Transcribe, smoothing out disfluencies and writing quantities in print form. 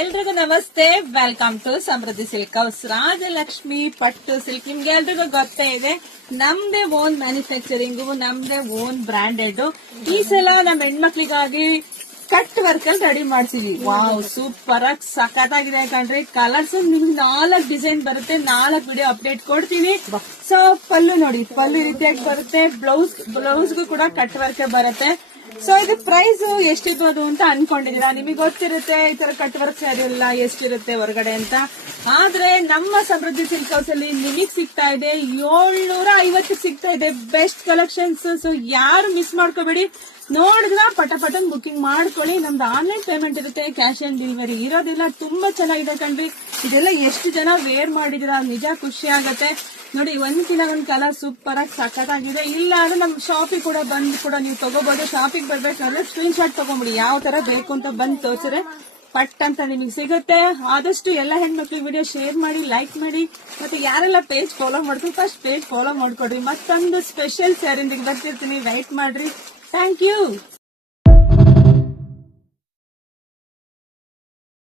ಎಲ್ರಿಗೂ ನಮಸ್ತೆ, welcome to Samruddhi silk house. Rajalakshmi Pattu silk ನಿಮ್ಗೆ ಎಲ್ರಿಗೂ ಗೊತ್ತೇ ಇದೆ. ನಮ್ದೇ ಓನ್ ಮ್ಯಾನುಫ್ಯಾಕ್ಚರಿಂಗ್, ನಮ್ದೇ ಓನ್ ಬ್ರಾಂಡೆಡ್. ಈ ಸಲ ನಮ್ ಹೆಣ್ಮಕ್ಳಿಗಾಗಿ ಕಟ್ ವರ್ಕ್ ಅಲ್ಲಿ ರೆಡಿ ಮಾಡ್ಸಿದೀವಿ. ವಾವ್, ಸೂಪರ್ ಆಗಿ ಸಖತ್ತಾಗಿದೆ ಕಣ್ರಿ. ಕಲರ್ಸ್ ನಿಮ್ಗೆ 4 ಡಿಸೈನ್ ಬರುತ್ತೆ, 4 ವಿಡಿಯೋ ಅಪ್ಡೇಟ್ ಕೊಡ್ತೀನಿ. ಸೊ ಪಲ್ಲು ನೋಡಿ, ಪಲ್ಲು ಈ ರೀತಿಯಾಗಿ ಬರುತ್ತೆ. ಬ್ಲೌಸ್ಗೂ ಕೂಡ ಕಟ್ ವರ್ಕ್ ಬರುತ್ತೆ. ಸೊ ಇದು ಪ್ರೈಸ್ ಎಷ್ಟಿರ್ಬೋದು ಅಂತ ಅನ್ಕೊಂಡಿದೀರಾ? ನಿಮಗೆ ಗೊತ್ತಿರುತ್ತೆ ಈ ತರ ಕಟ್ ವರ್ಕ್ ಸ್ಯಾರಿ ಎಲ್ಲ ಎಷ್ಟಿರುತ್ತೆ ಹೊರಗಡೆ ಅಂತ. ಆದ್ರೆ ನಮ್ಮ ಸಮೃದ್ಧಿ ಸಿಲ್ಕ್ ಹೌಸ್ ಅಲ್ಲಿ ನಿಮಗೆ ಸಿಗ್ತಾ ಇದೆ 750 ಸಿಗ್ತಾ ಇದೆ. Best collections. ಸೊ ಯಾರು ಮಿಸ್ ಮಾಡ್ಕೋಬೇಡಿ. ನೋಡಿದ್ರ ಪಟಪಟನ್ ಬುಕಿಂಗ್ ಮಾಡ್ಕೊಳ್ಳಿ. ನಮ್ದು ಆನ್ಲೈನ್ ಪೇಮೆಂಟ್ ಇರುತ್ತೆ, ಕ್ಯಾಶ್ ಆನ್ ಡೆಲಿವರಿ ಇರೋದಿಲ್ಲ. ತುಂಬಾ ಚೆನ್ನಾಗಿದೆ ಕಣ್ರಿ. ಇದೆಲ್ಲ ಎಷ್ಟು ಜನ ವೇರ್ ಮಾಡಿದಿರಾ, ನಿಜ ಖುಷಿ ಆಗತ್ತೆ. ನೋಡಿ, ಒಂದ್ಕಿನ ಒಂದ್ ಕಲರ್ ಸೂಪರ್ ಆಗಿ ಸಖತ್ತಾಗಿದೆ. ಇಲ್ಲ ಅಂದ್ರೆ ನಮ್ ಶಾಪಿಗೆ ಕೂಡ ಬಂದು ಕೂಡ ನೀವು ತಗೋಬಹುದು. ಶಾಪಿಗೆ ಬರ್ಬೇಕಾದ್ರೆ ಸ್ಕ್ರೀನ್ ಶಾಟ್ ತಗೊಂಬಿಡಿ, ಯಾವ ತರ ಬೇಕು ಅಂತ ಬಂದು ತೋರಿಸಿದ್ರೆ ಪಟ್ ಅಂತ ನಿಮಗೆ ಸಿಗುತ್ತೆ. ಆದಷ್ಟು ಎಲ್ಲ ಹೆಣ್ಮಕ್ಳಿಗೆ ವಿಡಿಯೋ ಶೇರ್ ಮಾಡಿ, ಲೈಕ್ ಮಾಡಿ. ಮತ್ತೆ ಯಾರೆಲ್ಲ ಪೇಜ್ ಫಾಲೋ ಮಾಡ್ತೀವಿ ಫಸ್ಟ್ ಪೇಜ್ ಫಾಲೋ ಮಾಡ್ಕೊಡ್ರಿ. ಮತ್ತೊಂದು ಸ್ಪೆಷಲ್ ಸ್ಯಾರಿ ಬರ್ತಿರ್ತೀನಿ, ವೈಟ್ ಮಾಡ್ರಿ. Thank you.